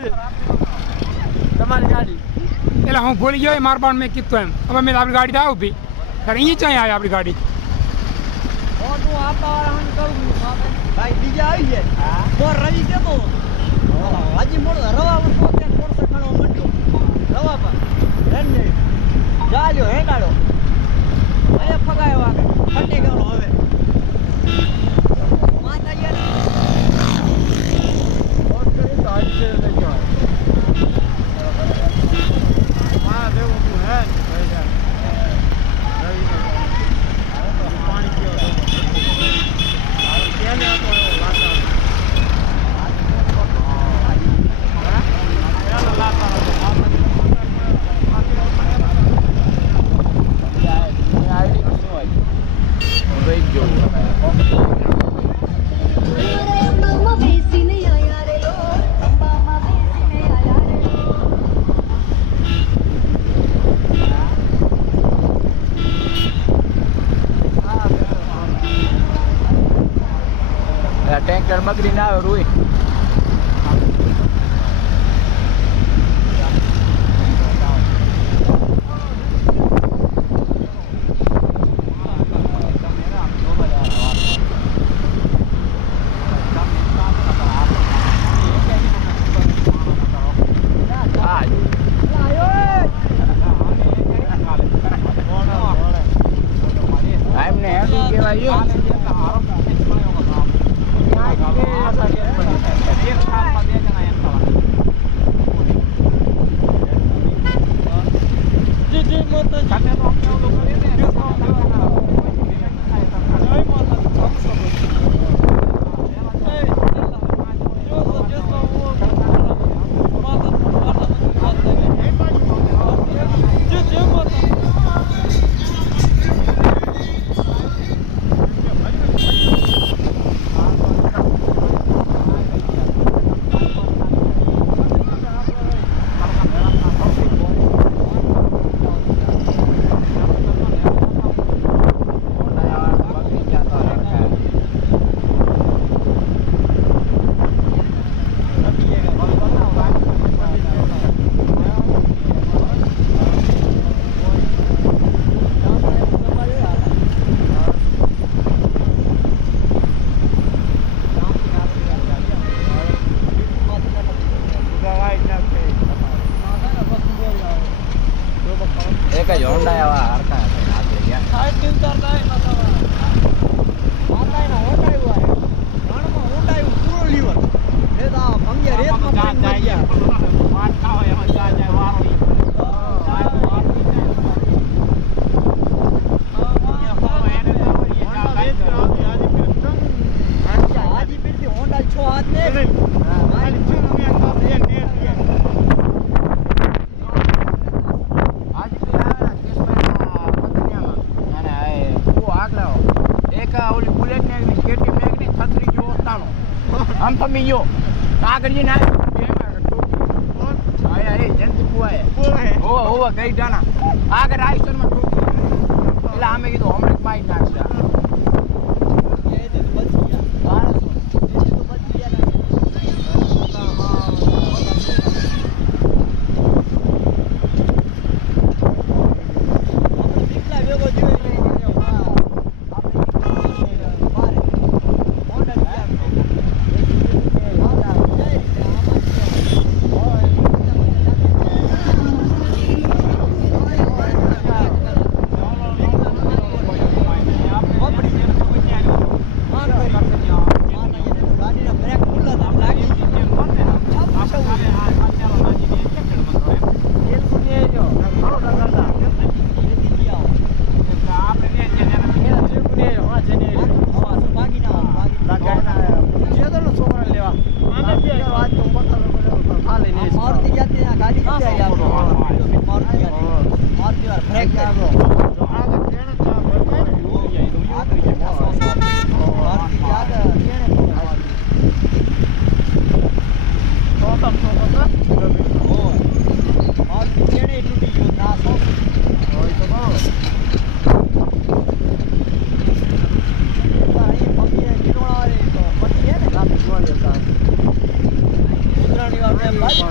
તમારી ગાડી એટલે હું ભૂલી ગયો મારા બાણ મેં કીધું એમ હવે મેં આપણી ગાડી આવું ભી ત્યારે અહીં ચાઈ આવી આપણી ગાડી હું આપવાવાળા કરું ભાઈ બીજા આવી જાય મોર રવિ કેતો હજી મોડો રવા મોડસો ખાણો મંડ્યો રવા પર રેન્ડે જાજો હેડાડો અહીંયા ફગાયો આગળ ઠંડી ગયો હવે ટેન્કર બગડી ના આવે રૂઈ એમને હેલું કહેવાય એક જ હોન્ડા આવા હરકા આપે ગયા સાઈડ તીન ચાર દાય માતાનો હોન્ડા આવ્યો રાણમાં હોન્ડા આવ્યો પૂરો લીવર એ તો ભંગે રેતમાં પડી ગયા વાત ખાવા એમાં જાય વારણી હોન્ડા 6 હાથ ને ઓલી બુલેટ ને કેટી મેગ ની છત્રી જો તાણો આમ ફમી ગયો આગળ જઈને આવ્યો આયા એ જંત કુવાય હોવા ગઈ ડાના આગળ આઈસર માં ઠોકી એટલે આમે કીધું હમણાં પાઈ નાખશે